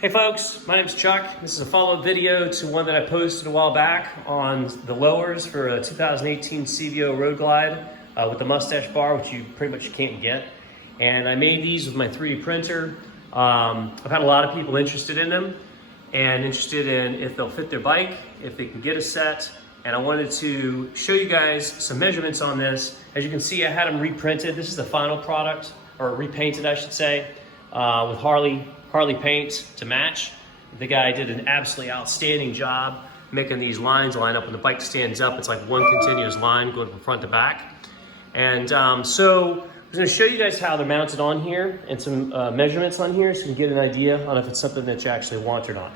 Hey folks, my name is Chuck. This is a follow-up video to one that I posted a while back on the lowers for a 2018 CVO Road Glide with the Mustache bar, which you pretty much can't get. And I made these with my 3D printer. I've had a lot of people interested in them and interested in if they'll fit their bike, if they can get a set. And I wanted to show you guys some measurements on this. As you can see, I had them reprinted. This is the final product, or repainted I should say, with Harley paint to match. The guy did an absolutely outstanding job making these lines line up. When the bike stands up, it's like one continuous line going from front to back. And so I'm going to show you guys how they're mounted on here and some measurements on here so you can get an idea on if it's something that you actually want or not.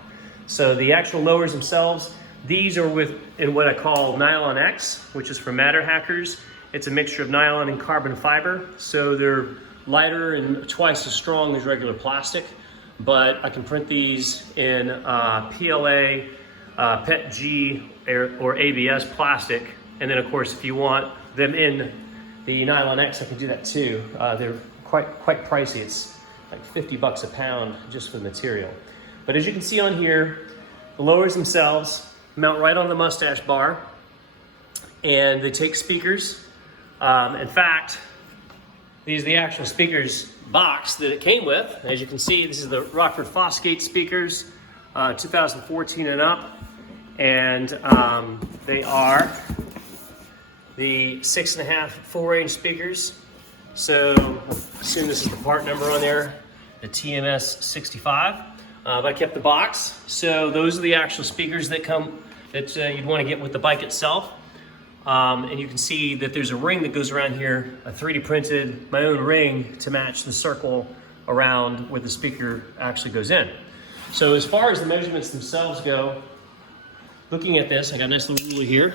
So the actual lowers themselves, these are in what I call Nylon X, which is from Matter Hackers. It's a mixture of nylon and carbon fiber, so they're lighter and twice as strong as regular plastic. But I can print these in PLA, PETG, or ABS plastic. And then of course, if you want them in the Nylon X, I can do that too. They're quite pricey. It's like 50 bucks a pound just for the material. But as you can see on here, the lowers themselves mount right on the Mustache bar, and they take speakers. In fact, these are the actual speakers box that it came with. As you can see, this is the Rockford Fosgate speakers, 2014 and up. And they are the 6.5 full-range speakers. So I assume this is the part number on there, the TMS 65. But I kept the box. So those are the actual speakers that you'd want to get with the bike itself. And you can see that there's a ring that goes around here. I 3D printed my own ring to match the circle around where the speaker actually goes in. So as far as the measurements themselves go, looking at this, I got a nice little ruler here.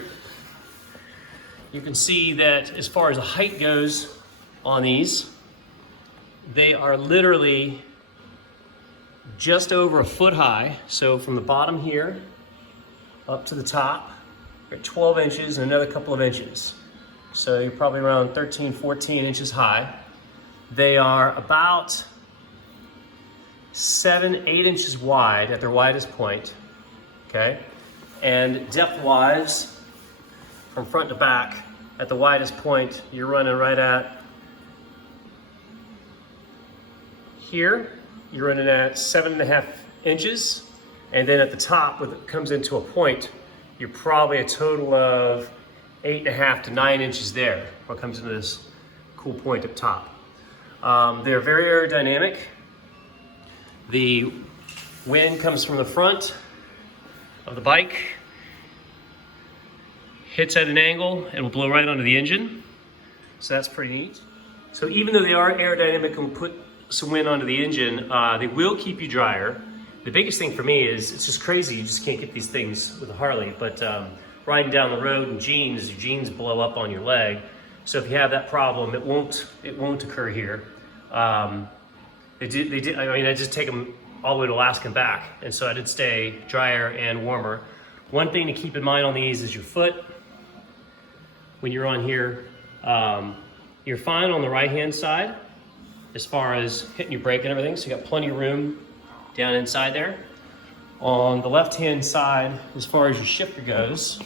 You can see that as far as the height goes on these, they are literally just over a foot high. So from the bottom here up to the top, 12 inches and another couple of inches. So you're probably around 13, 14 inches high. They are about 7, 8 inches wide at their widest point, okay? And depth-wise, from front to back, at the widest point, you're running right at here. You're running at 7.5 inches. And then at the top, when it comes into a point, you're probably a total of 8.5 to 9 inches there, what comes into this cool point up top. They're very aerodynamic. The wind comes from the front of the bike, hits at an angle, and will blow right onto the engine. So that's pretty neat. So even though they are aerodynamic and will put some wind onto the engine, they will keep you drier. The biggest thing for me is it's just crazy. You just can't get these things with a Harley, but riding down the road in jeans, your jeans blow up on your leg. So if you have that problem, it won't occur here. I just take them all the way to Alaska and back, and so I did stay drier and warmer. One thing to keep in mind on these is your foot. When you're on here, you're fine on the right-hand side as far as hitting your brake and everything, so you got plenty of room down inside there. On the left-hand side, as far as your shifter goes,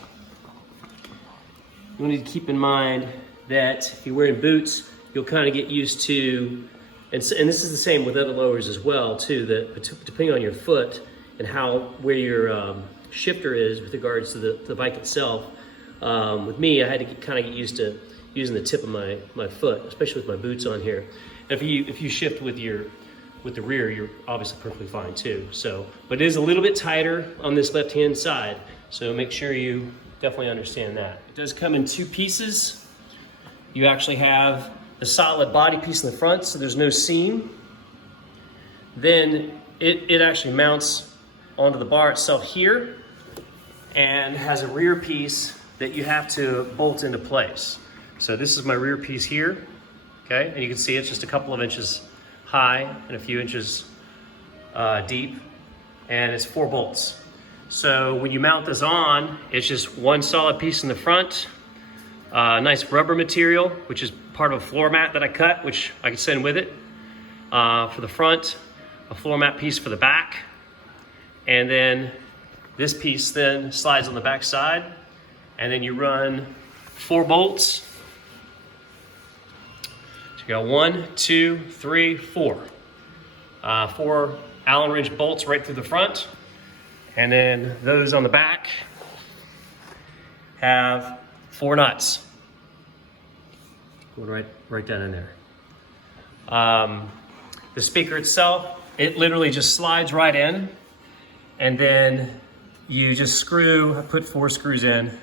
you need to keep in mind that if you're wearing boots, you'll kind of get used to, and this is the same with other lowers as well too, that depending on your foot and where your shifter is with regards to the bike itself. With me, I had to kind of get used to using the tip of my foot, especially with my boots on here. And if you shift with the rear, you're obviously perfectly fine too. So, but it is a little bit tighter on this left-hand side, so make sure you definitely understand that. It does come in 2 pieces. You actually have the solid body piece in the front, so there's no seam. Then it actually mounts onto the bar itself here and has a rear piece that you have to bolt into place. So this is my rear piece here, okay? And you can see it's just a couple of inches high and a few inches deep, and it's 4 bolts. So when you mount this on, it's just one solid piece in the front, nice rubber material, which is part of a floor mat that I cut, which I can send with it. For the front, a floor mat piece for the back, And then this piece then slides on the back side, and then you run 4 bolts. So you got 1, 2, 3, 4. 4 Allen wrench bolts right through the front. And then those on the back have 4 nuts. Going right down in there. The speaker itself, it literally just slides right in, and then you just put 4 screws in.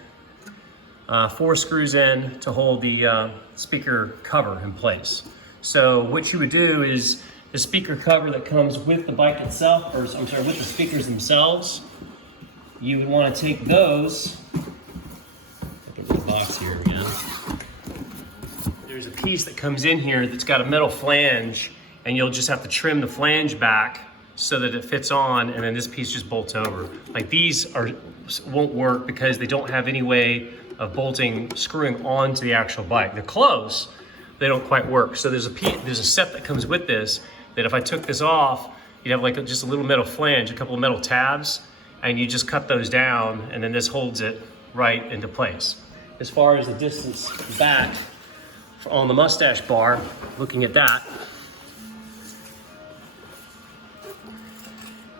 4 screws in to hold the speaker cover in place. So what you would do is the speaker cover that comes with the bike itself, or I'm sorry, with the speakers themselves, you would want to take those, open the box here again. There's a piece that comes in here that's got a metal flange, and you'll just have to trim the flange back so that it fits on, and then this piece just bolts over. Like these won't work because they don't have any way of screwing onto the actual bike. They're close, they don't quite work. So there's a set that comes with this that if I took this off, you'd have like just a little metal flange, a couple of metal tabs, and you just cut those down, and then this holds it right into place. As far as the distance back on the Mustache bar, looking at that,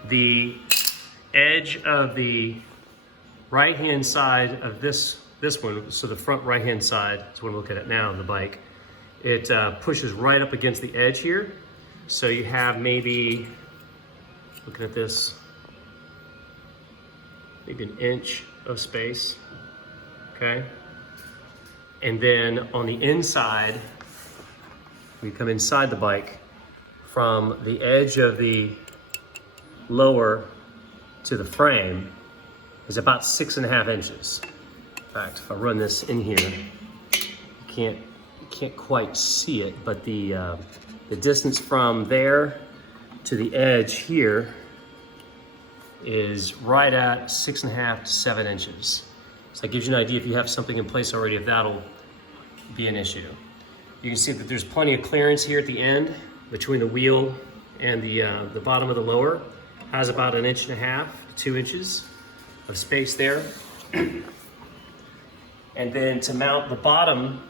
the edge of the right-hand side of this one, so the front right-hand side is what I'm looking at now on the bike, it pushes right up against the edge here. So you have maybe, looking at this, maybe an inch of space, okay? And then on the inside, we come inside the bike, from the edge of the lower to the frame is about 6.5 inches. In fact, if I run this in here, you can't quite see it, but the distance from there to the edge here is right at 6.5 to 7 inches. So that gives you an idea if you have something in place already, if that'll be an issue. You can see that there's plenty of clearance here at the end between the wheel and the bottom of the lower. Has about 1.5 inches to 2 inches of space there. And then to mount the bottom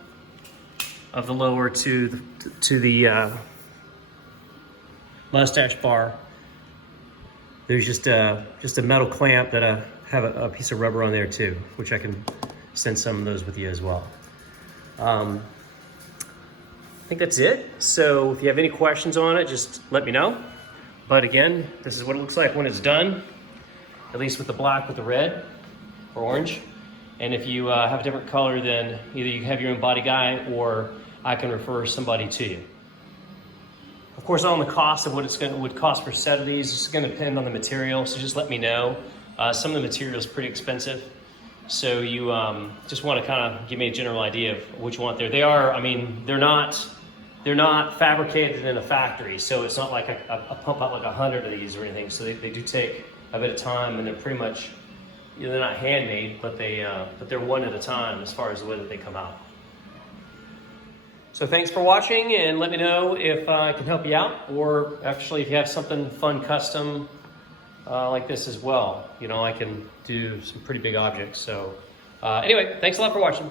of the lower to the Mustache bar, there's just a metal clamp that I have a piece of rubber on there too, which I can send some of those with you as well. I think that's it. So if you have any questions on it, just let me know. But again, this is what it looks like when it's done, at least with the black with the red or orange. And if you have a different color, then either you have your own body guy or I can refer somebody to you. Of course, on the cost of what would cost for a set of these, it's going to depend on the material, so just let me know. Some of the material is pretty expensive, so you just want to kind of give me a general idea of what you want there. They are, I mean, they're not fabricated in a factory, so it's not like a pump out like 100 of these or anything. So they do take a bit of time, and they're pretty much, you know, they're not handmade, but they're one at a time as far as the way that they come out. So thanks for watching, and let me know if I can help you out, or actually if you have something fun custom like this as well. You know, I can do some pretty big objects. So anyway, thanks a lot for watching.